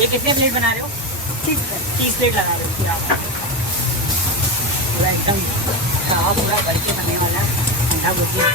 ये कितने प्लेट बना रहे हो? 30 प्लेट लगा रहे हो पूरा? पूरा एकदम खावा पूरा भर के बनने वाला है ठंडा भुजिया।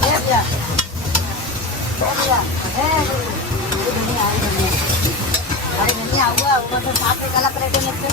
ये भैया अरे धनिया हुआ ऊपर से साथ में काला प्लेट में लगते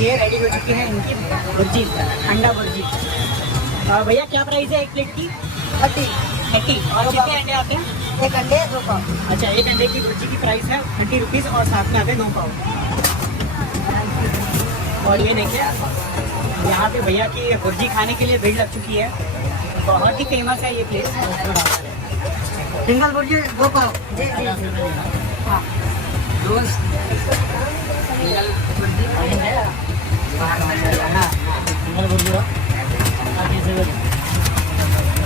ये रेडी हो चुकी है इनकी भुर्जी, अंडा भुर्जी। भैया क्या प्राइस है एक प्लेट की? 30 और कितने अंडे आते हैं? एक अंडे 2 पाव। अच्छा, एक अंडे की भुर्जी की प्राइस है 30 रुपीज़ और साथ में आते हैं 9 पाव। और ये देखिए यहाँ पे भैया की भुर्जी खाने के लिए भीड़ लग चुकी है। बहुत ही फेमस है ये प्लेस। सिंगल भुर्जी 2 पाव। जी हाँ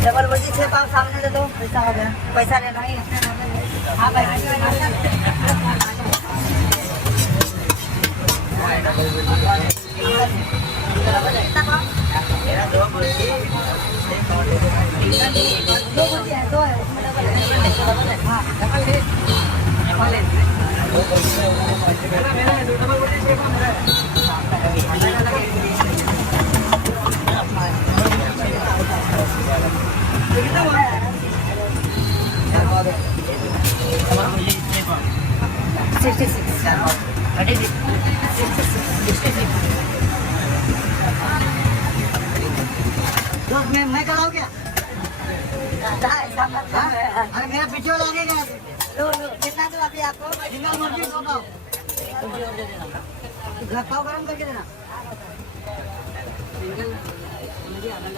डबल भुर्जी 6 पाव सामने दे दो। पैसा हो गया, पैसा लेना ही। हाँ भाई दो भुर्जी है, 2 है उसमें डबल है। हाँ डबल है। मैं कराऊँ क्या? अरे मेरा वीडियो लगेगा। लो कितना दो अभी आपको? सिंगल मुर्गी 2 पाव। पाव गरम करके देना। सिंगल मुझे आधा